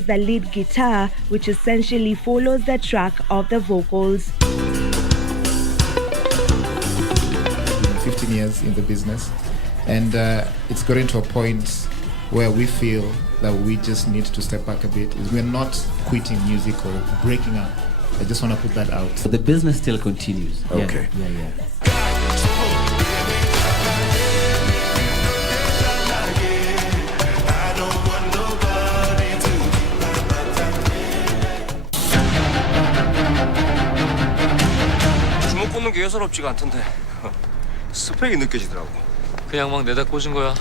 the lead guitar, which essentially follows the track of the vocals. 15 years in the business, and it's gotten to a point where we feel that we just need to step back a bit. We're not quitting music or breaking up. I just want to put that out. But the business still continues. Okay. Yeah. 주먹 꽂는 게 예사롭지가 않던데. 스펙이 느껴지더라고. 그냥 막 내다 꽂은 거야.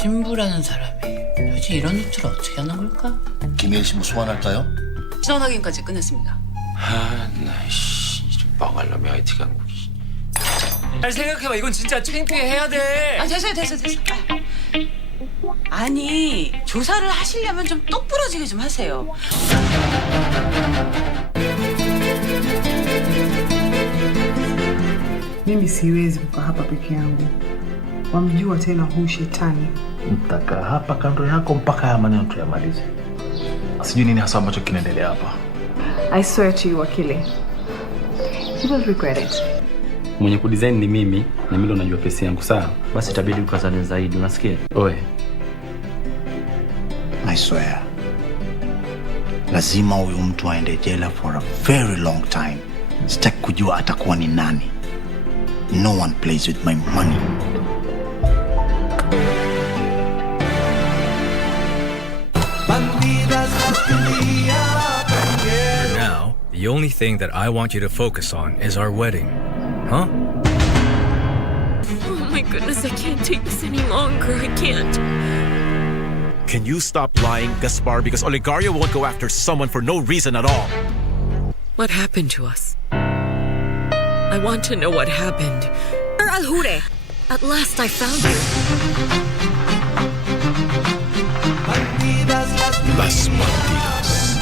신부라는 사람이 도대체 이런 노트를 어떻게 하는 걸까? 김혜일 신부 소환할까요? 신원 확인까지 끝냈습니다. 나이씨, 뻥알놈이 화이팅 한 거지. 잘 생각해봐, 이건 진짜 창피해 해야 돼. 됐어. 아니, 조사를 하시려면 좀 똑부러지게 좀 하세요. Mimi siwezi kukaa hapa peke yangu. Wamjua tena huu shetani. Nitakaa hapa kando yako mpaka haya maneno tuyamalize. Sijui nini hasa ambacho kinaendelea hapa. I swear to you, wakili. You will regret it. Mwenye kudesign ni mimi na mimi ndo najua pesa yangu sawa. Basi itabidi ukazane zaidi, unasikia? Oe. I swear. Lazima huyu mtu aende jela for a very long time. Sitaki kujua atakuwa ni nani. No one plays with my money. For now, the only thing that I want you to focus on is our wedding. Huh? Oh my goodness, I can't take this any longer. I can't. Can you stop lying, Gaspar? Because Oligario won't go after someone for no reason at all. What happened to us? I want to know what happened. Alhure, at last I found you. Las Bandidas.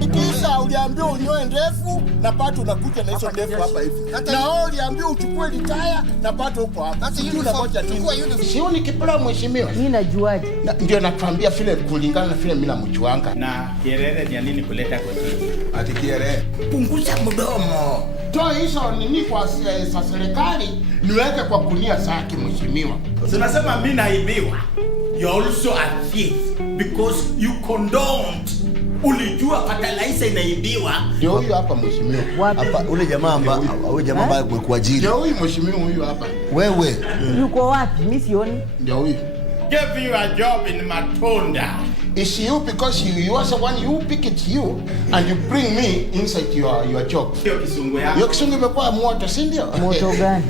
Ikisha uliambiwa unyoe ndefu na pato unakuja na hizo ndefu hapa hivi. Na wao uliambiwa uchukue litaya na pato huko hapa. Sasa hivi unakoja nini? Sioni kipula mheshimiwa. Mimi najuaje? Ndio nakwambia vile kulingana na vile mimi namchuanga. Na Kierere ni nini kuleta kwa hili? Ati Kierere. Punguza mdomo. Toa hizo nini kwa serikali niweke kwa kunia zake mheshimiwa. Unasema mimi naibiwa. You also a thief because you condoned. Ulijua fertilizer inaibiwa. Ndio huyu hapa mheshimiwa. Hapa ule jamaa ambaye kuajiri. Ndio huyu mheshimiwa huyu hapa. Wewe. Yuko wapi? Mimi sioni. Ndio huyu. Give you a job in Matunda. It's you because you are the one you pick it you and you bring me inside your job. Hiyo kisungu yako. Hiyo kisungu imekuwa moto, si ndio? Moto gani?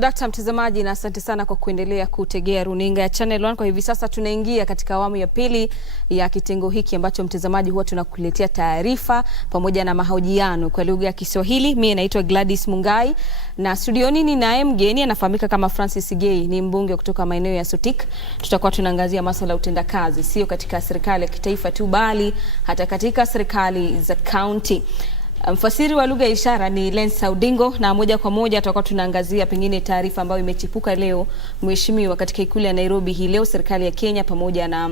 Dakta mtazamaji, na asante sana kwa kuendelea kutegea runinga ya Channel 1. Kwa hivi sasa tunaingia katika awamu ya pili ya kitengo hiki ambacho mtazamaji huwa tunakuletea taarifa pamoja na mahojiano kwa lugha ya Kiswahili. Mimi naitwa Gladys Mungai na studioni ni naye mgeni anafahamika kama Francis Gay, ni mbunge kutoka maeneo ya Sotik. Tutakuwa tunaangazia masuala ya utendakazi, sio katika serikali ya kitaifa tu bali hata katika serikali za county. Mfasiri wa lugha ya ishara ni Lensa Udingo, na moja kwa moja tutakuwa tunaangazia pengine taarifa ambayo imechipuka leo mheshimiwa katika ikulu ya Nairobi hii leo. Serikali ya Kenya pamoja na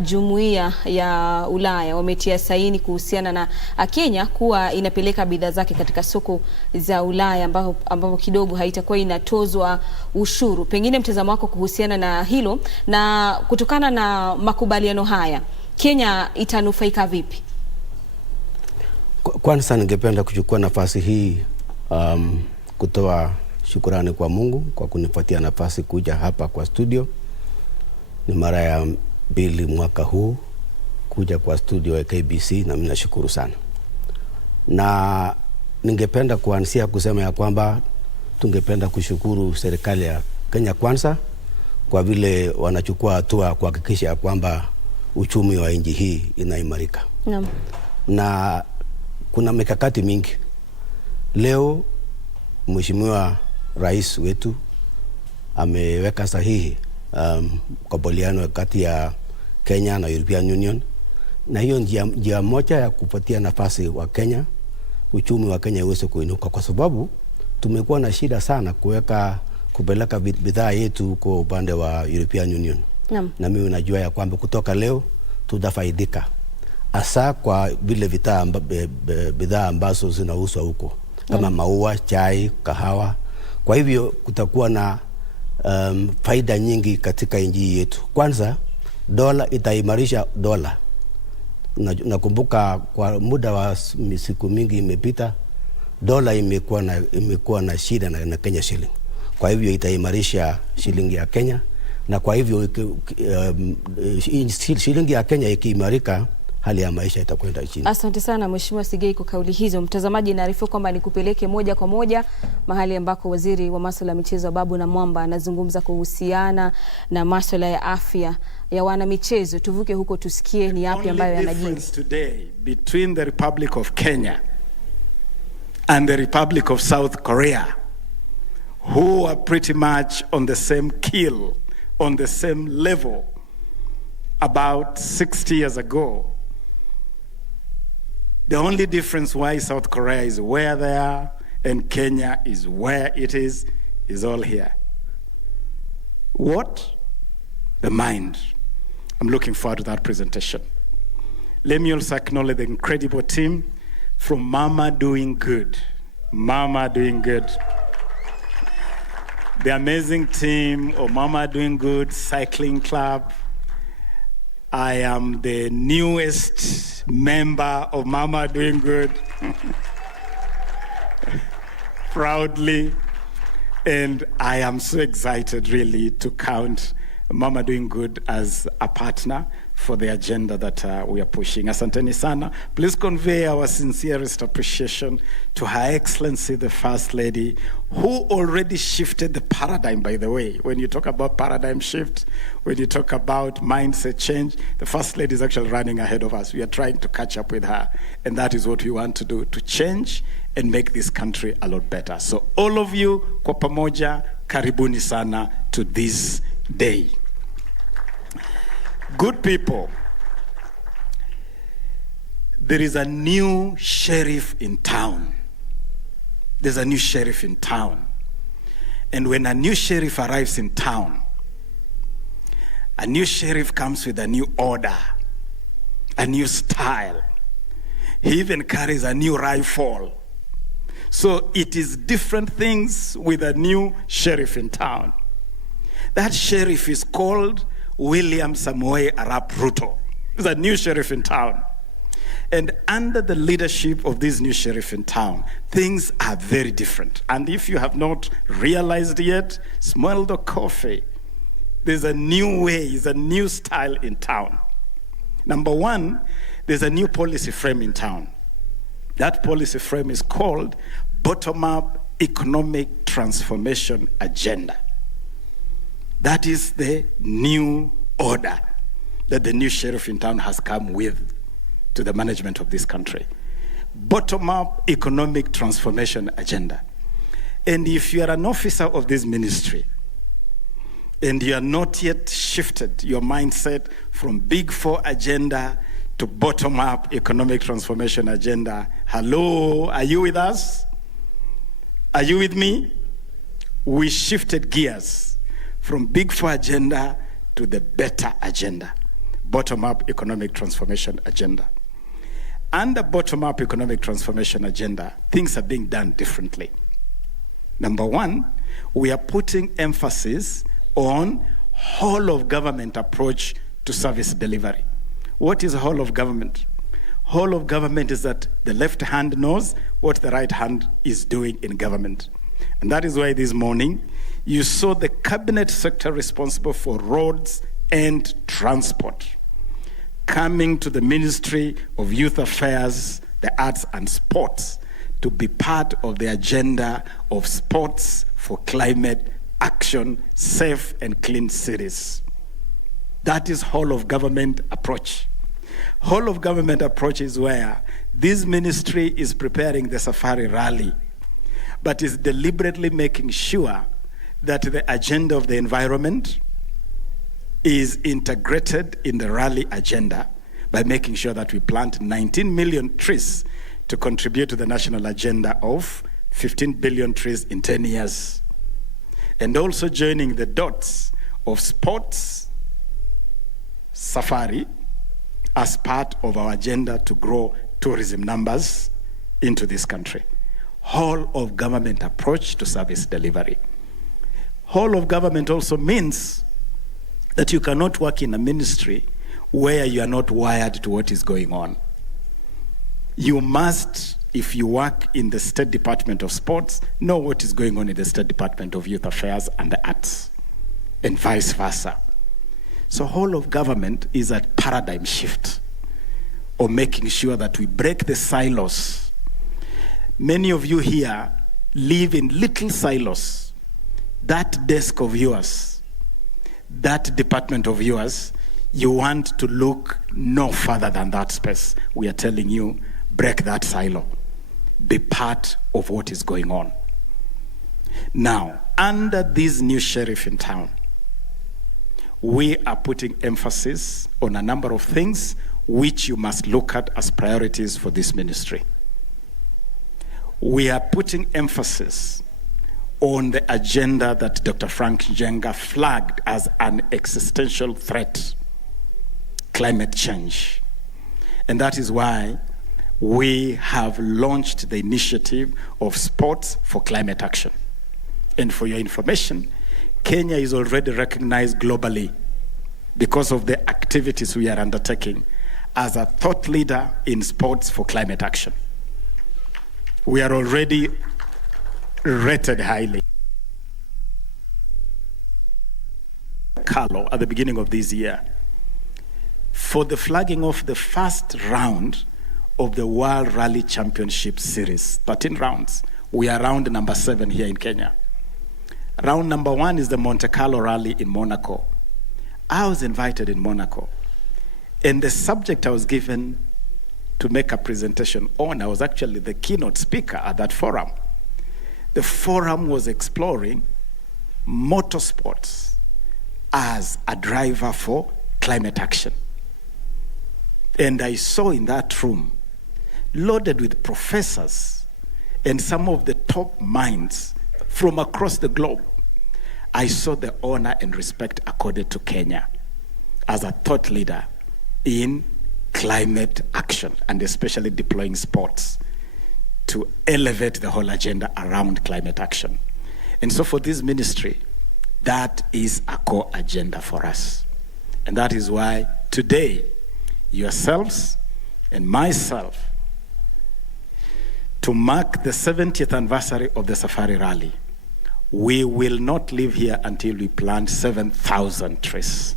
Jumuiya ya Ulaya wametia saini kuhusiana na Kenya kuwa inapeleka bidhaa zake katika soko za Ulaya ambapo kidogo haitakuwa inatozwa ushuru. Pengine mtazamo wako kuhusiana na hilo, na kutokana na makubaliano haya Kenya itanufaika vipi? Kwanza ningependa kuchukua nafasi hii kutoa shukrani kwa Mungu kwa kunipatia nafasi kuja hapa kwa studio. Ni mara ya 2 mwaka huu kuja kwa studio ya KBC na mimi nashukuru sana. Na ningependa kuanzia kusema ya kwamba tungependa kushukuru serikali ya Kenya Kwanza kwa vile wanachukua hatua kuhakikisha ya kwamba uchumi wa nchi hii inaimarika. Naam. Na kuna mikakati mingi. Leo Mheshimiwa Rais wetu ameweka sahihi makubaliano kati ya Kenya na European Union, na hiyo njia moja ya kupatia nafasi wa Kenya, uchumi wa Kenya uweze kuinuka, kwa sababu tumekuwa na shida sana kupeleka bidhaa yetu kwa upande wa European Union. Naam. Na mimi najua ya kwamba kutoka leo tutafaidika hasa kwa vile bidhaa ambazo zinauzwa huko kama maua, chai, kahawa. Kwa hivyo kutakuwa na faida nyingi katika nchi yetu. Kwanza, dola itaimarisha dola. Nakumbuka kwa muda wa siku mingi imepita, dola imekuwa na shida na Kenya shilling. Kwa hivyo itaimarisha shilingi ya Kenya, na kwa hivyo shilingi ya Kenya ikiimarika, hali ya maisha itakwenda chini. Asante sana Mheshimiwa Sigei kwa kauli hizo. Mtazamaji, naarifu kwamba nikupeleke moja kwa moja mahali ambako waziri wa masuala ya michezo Babu Namwamba anazungumza kuhusiana na masuala ya afya ya wana michezo. Tuvuke huko tusikie ni yapi ambayo yanajiri. Today between the Republic of Kenya and the Republic of South Korea, who are pretty much on the same keel, on the same level about 60 years ago. The only difference why South Korea is where they are and Kenya is where it is all here. What? The mind. I'm looking forward to that presentation. Let me also acknowledge the incredible team from Mama Doing Good. Mama Doing Good. The amazing team of Mama Doing Good Cycling Club. I am the newest member of Mama Doing Good. Proudly. And I am so excited really to count Mama Doing Good as a partner for the agenda that we are pushing. Asanteni sana. Please convey our sincerest appreciation to Her Excellency the First Lady, who already shifted the paradigm, by the way. When you talk about paradigm shift, when you talk about mindset change, the First Lady is actually running ahead of us. We are trying to catch up with her, and that is what we want to do, to change and make this country a lot better. So all of you, kwa pamoja, karibuni sana to this day. Good people, there is a new sheriff in town. There's a new sheriff in town. And when a new sheriff arrives in town, a new sheriff comes with a new order, a new style. He even carries a new rifle. So it is different things with a new sheriff in town. That sheriff is called William Samoei Arap Ruto. He's a new sheriff in town. And under the leadership of this new sheriff in town, things are very different. And if you have not realized yet, smell the coffee. There's a new way, there's a new style in town. Number one, there's a new policy frame in town. That policy frame is called Bottom-Up Economic Transformation Agenda. That is the new order that the new sheriff in town has come with to the management of this country. Bottom-up economic transformation agenda. And if you are an officer of this ministry and you are not yet shifted your mindset from Big Four agenda to bottom-up economic transformation agenda, hello, are you with us? Are you with me? We shifted gears from Big Four agenda to the better agenda, bottom-up economic transformation agenda. Under bottom-up economic transformation agenda, things are being done differently. Number one, we are putting emphasis on whole of government approach to service delivery. What is whole of government? Whole of government is that the left hand knows what the right hand is doing in government. And that is why this morning, you saw the cabinet sector responsible for roads and transport coming to the Ministry of Youth Affairs, the Arts and Sports to be part of the agenda of sports for climate action, safe and clean cities. That is whole of government approach. Whole of government approach is where this ministry is preparing the Safari Rally, but is deliberately making sure that the agenda of the environment is integrated in the rally agenda by making sure that we plant 19 million trees to contribute to the national agenda of 15 billion trees in 10 years. And also joining the dots of sports, safari, as part of our agenda to grow tourism numbers into this country. Whole of government approach to service delivery. Whole of government also means that you cannot work in a ministry where you are not wired to what is going on. You must, if you work in the State Department of Sports, know what is going on in the State Department of Youth Affairs and the Arts, and vice versa. So whole of government is a paradigm shift of making sure that we break the silos. Many of you here live in little silos. That desk of yours, that department of yours, you want to look no further than that space. We are telling you, break that silo. Be part of what is going on. Now, under this new sheriff in town, we are putting emphasis on a number of things which you must look at as priorities for this ministry. We are putting emphasis on the agenda that Dr. Frank Njenga flagged as an existential threat, climate change. And that is why we have launched the initiative of Sports for Climate Action. And for your information, Kenya is already recognized globally because of the activities we are undertaking as a thought leader in sports for climate action. We are already rated highly. Carlo, at the beginning of this year, for the flagging of the first round of the World Rally Championship Series, 13 rounds. We are round number 7 here in Kenya. Round number 1 is the Monte Carlo Rally in Monaco. I was invited in Monaco, and the subject I was given to make a presentation on, I was actually the keynote speaker at that forum. The forum was exploring motorsports as a driver for climate action. And I saw in that room, loaded with professors and some of the top minds from across the globe, I saw the honor and respect accorded to Kenya as a thought leader in climate action, and especially deploying sports to elevate the whole agenda around climate action. And so for this ministry, that is a core agenda for us. And that is why today, yourselves and myself, to mark the 70th anniversary of the Safari Rally, we will not leave here until we plant 7,000 trees.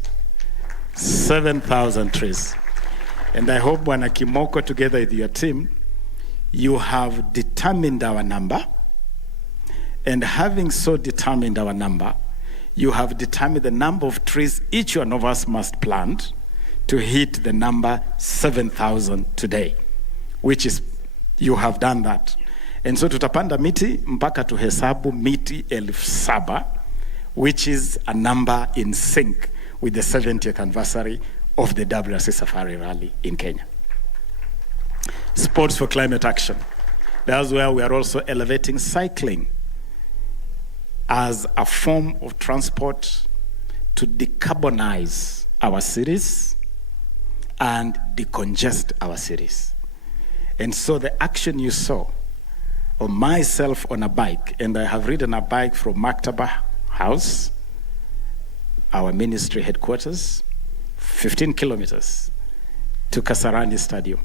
7,000 trees. And I hope, Bwana Kimoko, together with your team, you have determined our number. And having so determined our number, you have determined the number of trees each one of us must plant to hit the number 7,000 today, which is, you have done that. And so tutapanda miti mpaka tuhesabu miti 7,000, which is a number in sync with the 70th anniversary of the WRC Safari Rally in Kenya. Sports for climate action. That's where we are also elevating cycling as a form of transport to decarbonize our cities and decongest our cities. And so the action you saw of myself on a bike, and I have ridden a bike from Maktaba House, our ministry headquarters, 15 kilometers to Kasarani Stadium,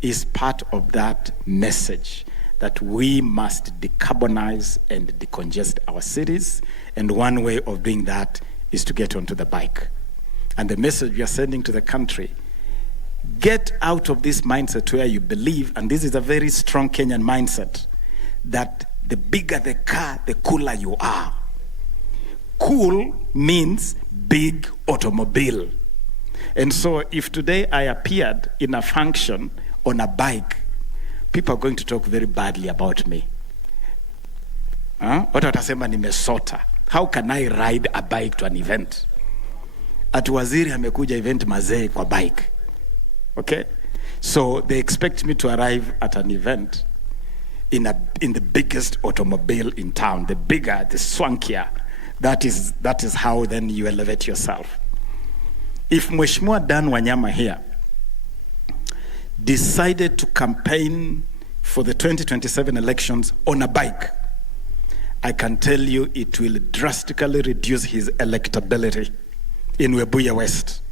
is part of that message that we must decarbonize and decongest our cities. And one way of doing that is to get onto the bike. And the message we are sending to the country Get out of this mindset where you believe, and this is a very strong Kenyan mindset, that the bigger the car, the cooler you are. Cool means big automobile. And so if today I appeared in a function on a bike, people are going to talk very badly about me. Watu watasema nimesota. How can I ride a bike to an event? Ati waziri amekuja event mazee kwa bike. Okay? So they expect me to arrive at an event in the biggest automobile in town, the bigger, the swankier. That is how then you elevate yourself. If Mheshimiwa Dan Wanyama here decided to campaign for the 2027 elections on a bike, I can tell you it will drastically reduce his electability in Webuye West.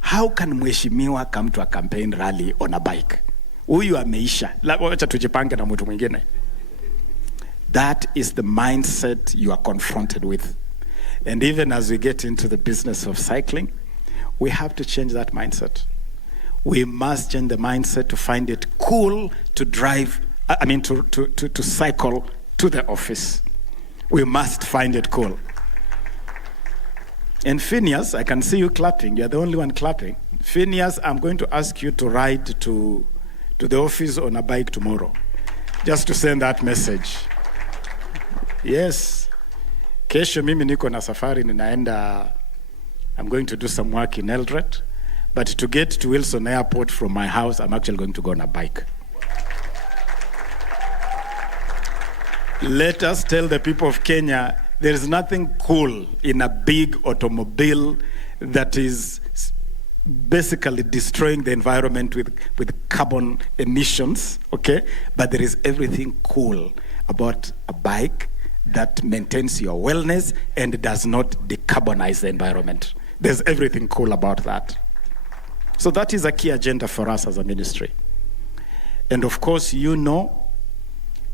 How can Mheshimiwa come to a campaign rally on a bike? Huyu ameisha. Wacha tujipange na mtu mwingine. That is the mindset you are confronted with. And even as we get into the business of cycling, we have to change that mindset. We must change the mindset to find it cool to drive, to cycle to the office. We must find it cool. And Phineas, I can see you clapping. You're the only one clapping. Phineas, I'm going to ask you to ride to the office on a bike tomorrow, just to send that message. Yes. Kesho mimi niko na safari ninaenda, I'm going to do some work in Eldoret, but to get to Wilson Airport from my house, I'm actually going to go on a bike. Let us tell the people of Kenya, there is nothing cool in a big automobile that is basically destroying the environment with carbon emissions, okay? But there is everything cool about a bike that maintains your wellness and does not decarbonize the environment. There's everything cool about that. So that is a key agenda for us as a ministry. And of course, you know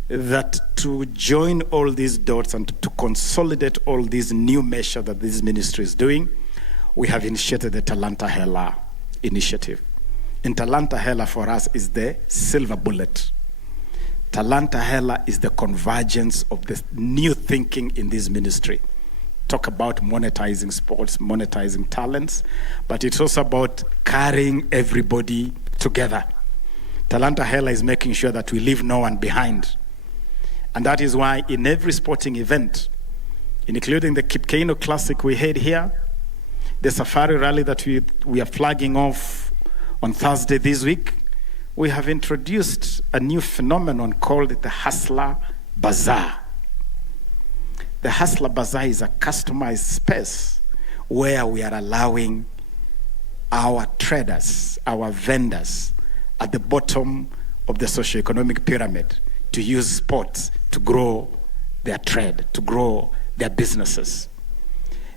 that to join all these dots and to consolidate all these new measures that this ministry is doing, we have initiated the Talanta Hela initiative. And Talanta Hela for us is the silver bullet. Talanta Hela is the convergence of the new thinking in this ministry. Talk about monetizing sports, monetizing talents, but it's also about carrying everybody together. Talanta Hela is making sure that we leave no one behind. And that is why in every sporting event, including the Kipkeino Classic we had here, the Safari Rally that we are flagging off on Thursday this week, we have introduced a new phenomenon called the Hustler Bazaar. The Hustler Bazaar is a customized space where we are allowing our traders, our vendors at the bottom of the socioeconomic pyramid to use sports to grow their trade, to grow their businesses.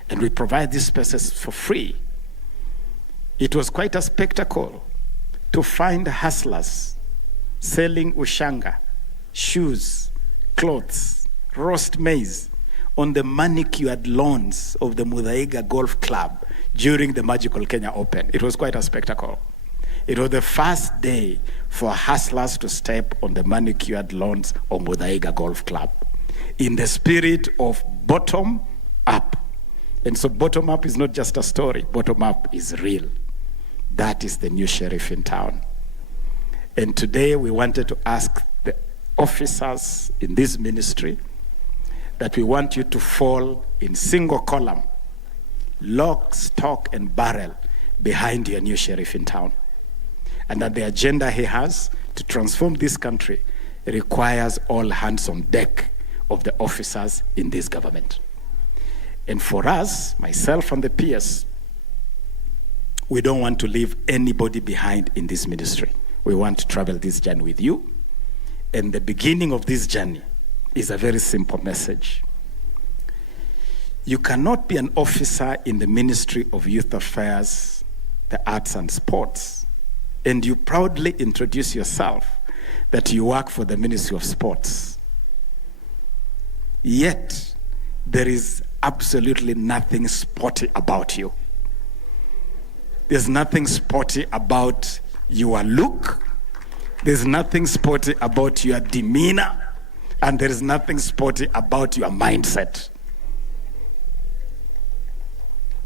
And we provide these spaces for free. It was quite a spectacle to find hustlers selling ushanga, shoes, clothes, roast maize on the manicured lawns of the Muthaiga Golf Club during the Magical Kenya Open. It was quite a spectacle. It was the first day for hustlers to step on the manicured lawns of Muthaiga Golf Club in the spirit of bottom up. And so bottom up is not just a story. Bottom up is real. That is the new sheriff in town. And today we wanted to ask the officers in this ministry that we want you to fall in single column, lock, stock, and barrel behind your new sheriff in town. And that the agenda he has to transform this country requires all hands on deck of the officers in this government. And for us, myself and the peers, we don't want to leave anybody behind in this ministry. We want to travel this journey with you. And the beginning of this journey is a very simple message. You cannot be an officer in the Ministry of Youth Affairs, the Arts and Sports, and you proudly introduce yourself that you work for the Ministry of Sports. Yet, there is absolutely nothing sporty about you. There's nothing sporty about your look. There's nothing sporty about your demeanor. And there is nothing sporty about your mindset.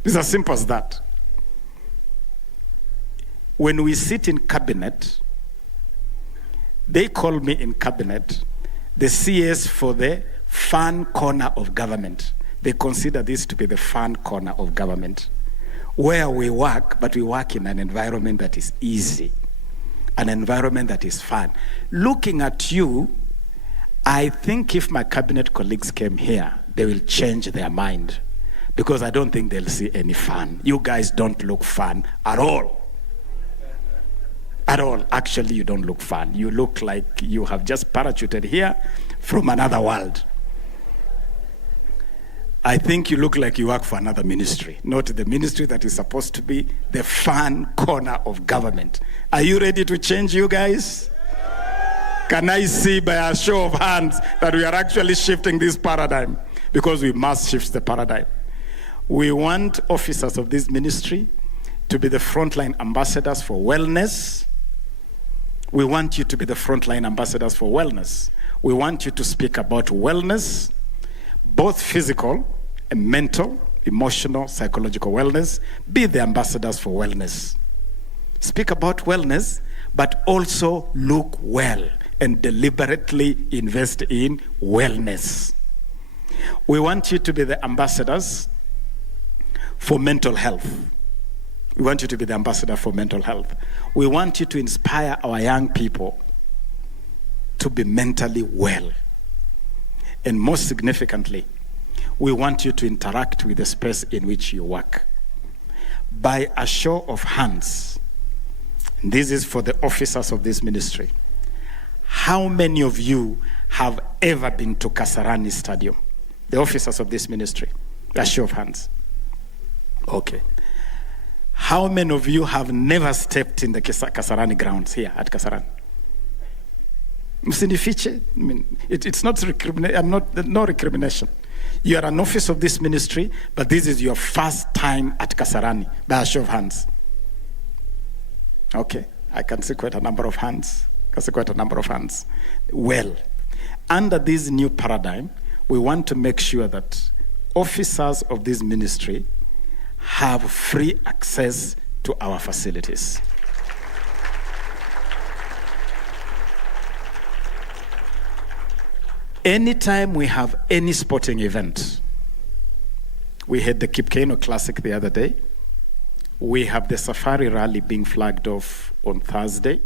It's as simple as that. When we sit in cabinet, they call me in cabinet the CS for the fun corner of government. They consider this to be the fun corner of government, where we work, but we work in an environment that is easy, an environment that is fun. Looking at you, I think if my cabinet colleagues came here, they will change their mind, because I don't think they'll see any fun. You guys don't look fun at all. At all. Actually, you don't look fun. You look like you have just parachuted here from another world. I think you look like you work for another ministry, not the ministry that is supposed to be the fun corner of government. Are you ready to change, you guys? Can I see by a show of hands that we are actually shifting this paradigm? Because we must shift the paradigm. We want officers of this ministry to be the frontline ambassadors for wellness. We want you to be the frontline ambassadors for wellness. We want you to speak about wellness, both physical and mental, emotional, psychological wellness. Be the ambassadors for wellness. Speak about wellness, but also look well and deliberately invest in wellness. We want you to be the ambassadors for mental health. We want you to be the ambassador for mental health. We want you to inspire our young people to be mentally well. And most significantly, we want you to interact with the space in which you work. By a show of hands, and this is for the officers of this ministry, how many of you have ever been to Kasarani Stadium? The officers of this ministry. A show of hands. Okay. How many of you have never stepped in the Kasarani grounds here at Kasarani? Msinifiche. I mean, it's not no recrimination. You are an officer of this ministry, but this is your first time at Kasarani. By a show of hands. Okay, I can see quite a number of hands. Well, under this new paradigm, we want to make sure that officers of this ministry have free access to our facilities. Anytime we have any sporting event, we had the Kipkeino Classic the other day. We have the Safari Rally being flagged off on Thursday.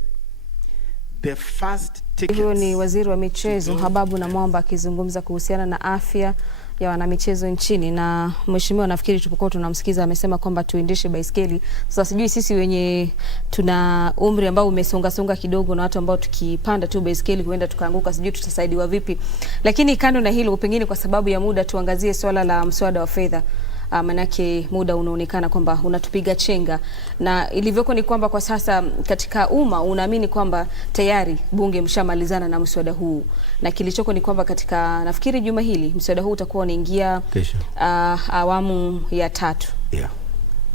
The first tickets. Huyo ni waziri wa michezo Hababu na Mwamba akizungumza kuhusiana na afya ya wanamichezo nchini, na mheshimiwa nafikiri tupokuwa tunamsikiza amesema kwamba tuendeshe baiskeli. Sasa sijui sisi wenye tuna umri ambao umesonga kidogo na watu ambao tukipanda tu baiskeli huenda tukaanguka, sijui tutasaidiwa vipi. Lakini kando na hilo, pengine kwa sababu ya muda tuangazie swala la mswada wa fedha. Manake muda unaonekana kwamba unatupiga chenga, na ilivyoko ni kwamba kwa sasa katika umma unaamini kwamba tayari bunge mshamalizana na mswada huu, na kilichoko ni kwamba katika nafikiri juma hili mswada huu utakuwa unaingia awamu ya 3. Yeah.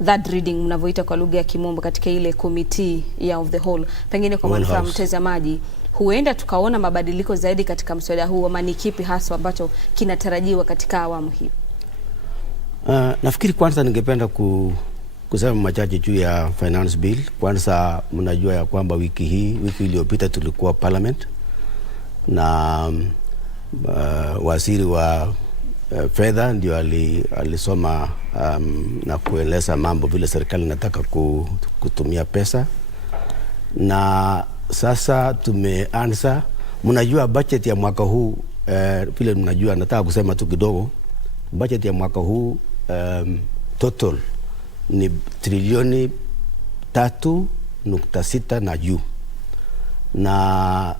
That reading mnavyoita kwa lugha ya Kimombo katika ile committee of the whole. Pengine kwa manufaa mtazamaji, huenda tukaona mabadiliko zaidi katika mswada huu, ama ni kipi hasa ambacho kinatarajiwa katika awamu hii? Nafikiri kwanza ningependa kusema machache juu ya finance bill. Kwanza mnajua ya kwamba wiki iliyopita tulikuwa parliament na waziri wa fedha ndio alisoma na kueleza mambo vile serikali inataka kutumia pesa, na sasa tumeanza. Mnajua budget ya mwaka huu vile mnajua, nataka kusema tu kidogo. Budget ya mwaka huu total ni trilioni 3.6 na juu, na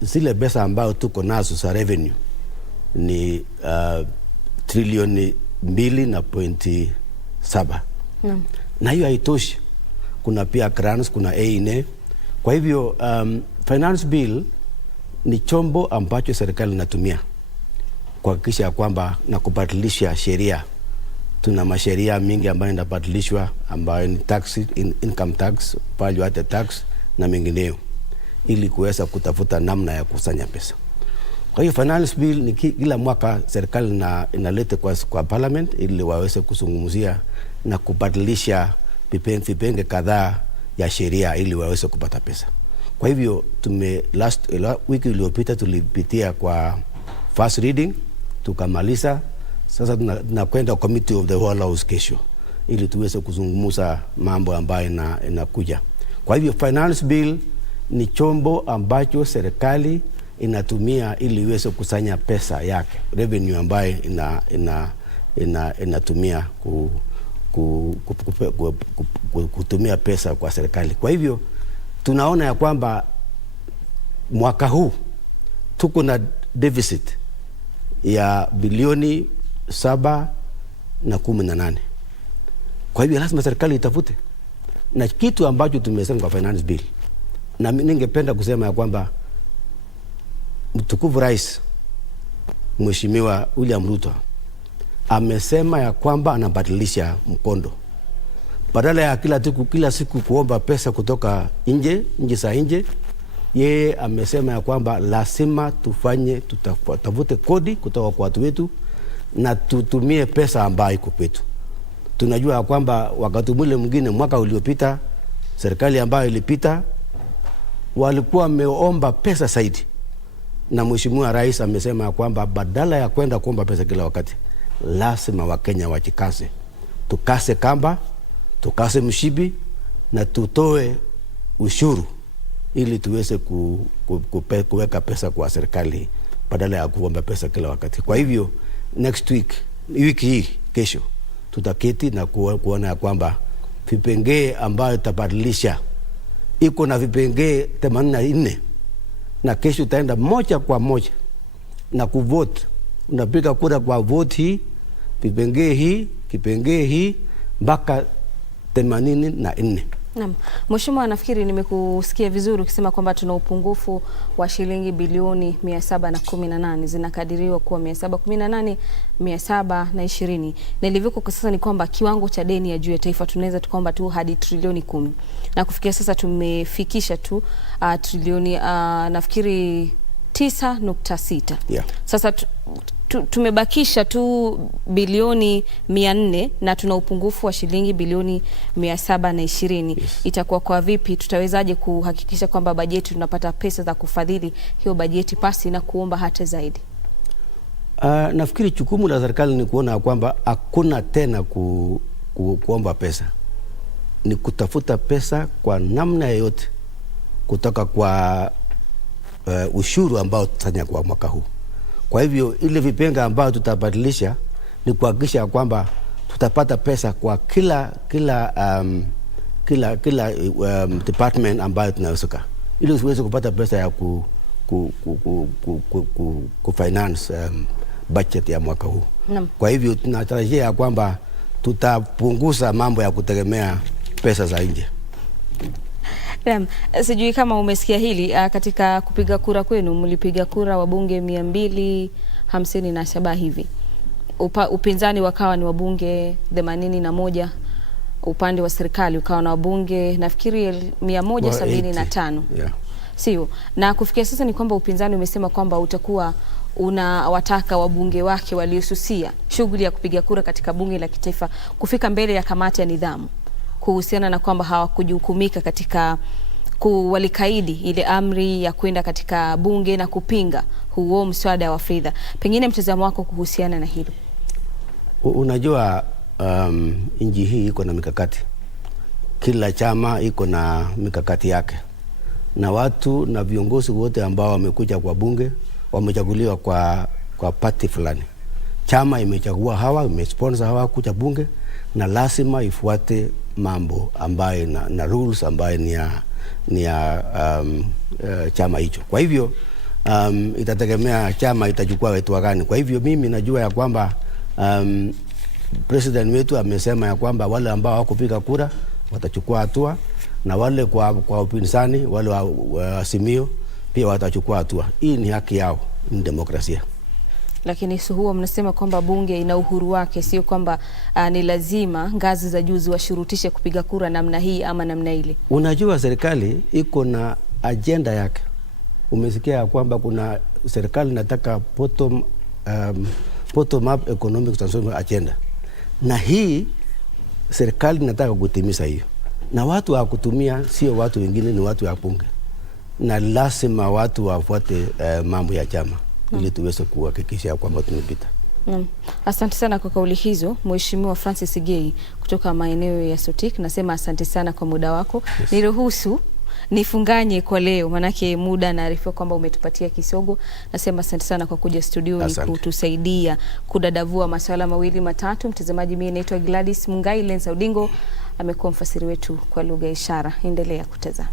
zile pesa ambayo tuko nazo za revenue ni trilioni 2.7. Na hiyo haitoshi, kuna pia grants, kuna A&A. Kwa hivyo finance bill ni chombo ambacho serikali inatumia kuhakikisha kwamba na kubadilisha sheria Tuna masheria mingi ambayo inabadilishwa ambayo ni tax, income tax, value added tax na mengineyo ili kuweza kutafuta namna ya kusanya pesa. Kwa hiyo finance bill ni kila mwaka serikali inaleta kwa parliament ili waweze kuzungumzia na kubadilisha vipenge kadhaa ya sheria ili waweze kupata pesa. Kwa hivyo wiki iliyopita tulipitia kwa first reading tukamaliza. Sasa tunakwenda committee of the whole house kesho ili tuweze kuzungumza mambo ambayo inakuja. Kwa hivyo finance bill ni chombo ambacho serikali inatumia ili iweze kusanya pesa yake, revenue ambayo inatumia kutumia pesa kwa serikali. Kwa hivyo tunaona ya kwamba mwaka huu tuko na deficit ya bilioni 718. Kwa hivyo lazima serikali itafute. Na kitu ambacho tumesema kwa finance bill, na ningependa kusema ya kwamba mtukufu Rais Mheshimiwa William Ruto amesema ya kwamba anabadilisha mkondo. Badala ya kila siku kuomba pesa kutoka nje za nje, yeye amesema ya kwamba lazima tutafute kodi kutoka kwa watu wetu na tutumie pesa ambayo iko kwetu. Tunajua ya kwamba wakati mwingine mwaka uliopita serikali ambayo ilipita walikuwa wameomba pesa zaidi. Na Mheshimiwa Rais amesema ya kwamba badala ya kwenda kuomba pesa kila wakati, lazima Wakenya wajikaze. Tukase kamba, tukase mshibi na tutoe ushuru ili tuweze kuweka pesa kwa serikali badala ya kuomba pesa kila wakati. Kwa hivyo next week, wiki hii kesho, tutaketi na kuona ya kwamba vipengee ambayo tabadilisha iko na vipengee 84 na kesho utaenda moja kwa moja na kuvote. Unapiga kura kwa vote hii, kipengee hii mpaka 84. Naam. Mheshimiwa, nafikiri nimekusikia vizuri ukisema kwamba tuna upungufu wa shilingi bilioni 718, zinakadiriwa kuwa 718,720. Na ilivyoko kwa sasa ni kwamba kiwango cha deni ya juu ya taifa tunaweza tukaomba tu hadi trilioni 10. Na kufikia sasa tumefikisha tu trilioni nafikiri 9.6. Yeah. Sasa tumebakisha tu bilioni 400 na tuna upungufu wa shilingi bilioni 720. Yes. Itakuwa kwa vipi? Tutawezaje kuhakikisha kwamba bajeti tunapata pesa za kufadhili hiyo bajeti pasi na kuomba hata zaidi? Nafikiri jukumu la serikali ni kuona kwamba hakuna tena kuomba pesa. Ni kutafuta pesa kwa namna yoyote kutoka kwa ushuru ambao tutanya kwa mwaka huu. Kwa hivyo ile vipenga ambao tutabadilisha ni kuhakikisha kwamba tutapata pesa kwa kila department ambayo tunaweza ili tuweze kupata pesa ya finance budget ya mwaka huu. Kwa hivyo tunatarajia kwamba tutapunguza mambo ya kutegemea pesa za nje. Sijui kama umesikia hili katika kupiga kura kwenu, mlipiga kura wabunge 257 hivi. Upinzani wakawa ni wabunge 81, upande wa serikali ukawa na wabunge nafikiri 175. Yeah. Sio. Na kufikia sasa ni kwamba upinzani umesema kwamba utakuwa unawataka wabunge wake waliosusia shughuli ya kupiga kura katika bunge la kitaifa kufika mbele ya kamati ya nidhamu kuhusiana na kwamba hawakujukumika katika walikaidi ile amri ya kwenda katika bunge na kupinga huo mswada wa fedha. Pengine mtazamo wako kuhusiana na hilo? Unajua nchi hii iko na mikakati. Kila chama iko na mikakati yake. Na watu na viongozi wote ambao wamekuja kwa bunge wamechaguliwa kwa party fulani. Chama imechagua hawa, imesponsor hawa kuja bunge na lazima ifuate mambo ambayo na rules ambayo ni ya chama hicho. Kwa hivyo itategemea chama itachukua wetu gani. Kwa hivyo mimi najua ya kwamba president wetu amesema ya kwamba wale ambao hawakupiga kura watachukua hatua na wale kwa upinzani wale wa Azimio pia watachukua hatua. Hii ni haki yao, ni demokrasia. Lakini huwa mnasema kwamba bunge ina uhuru wake, sio kwamba ni lazima ngazi za juu washurutishe kupiga kura namna hii ama namna ile. Unajua serikali iko na agenda yake. Umesikia kwamba kuna serikali nataka bottom up economic transformation agenda. Na hii serikali nataka kutimiza hiyo. Na watu wa kutumia sio watu wengine, ni watu wa bunge. Na lazima watu wafuate mambo ya chama ili tuweze kuhakikisha kwamba tumepita. Asante sana kwa kauli hizo, Mheshimiwa Francis Gay kutoka maeneo ya Sotik. Nasema asante sana kwa muda wako. Yes. Niruhusu nifunganye kwa leo, manake muda naarifiwa kwamba umetupatia kisogo. Nasema asante sana kwa kuja studio ni kutusaidia kudadavua masuala mawili matatu. Mtazamaji, mimi naitwa Gladys Mungai. Lensa Udingo amekuwa mfasiri wetu kwa lugha ya ishara. Endelea kutazama.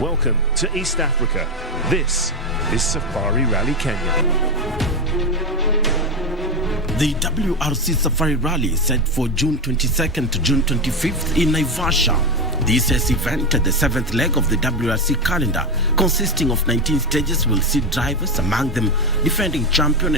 Welcome to East Africa. This is Safari Rally Kenya. The WRC Safari Rally is set for June 22nd to June 25th in Naivasha. This year's event, the 7th leg of the WRC calendar, consisting of 19 stages, will see drivers, among them defending champion and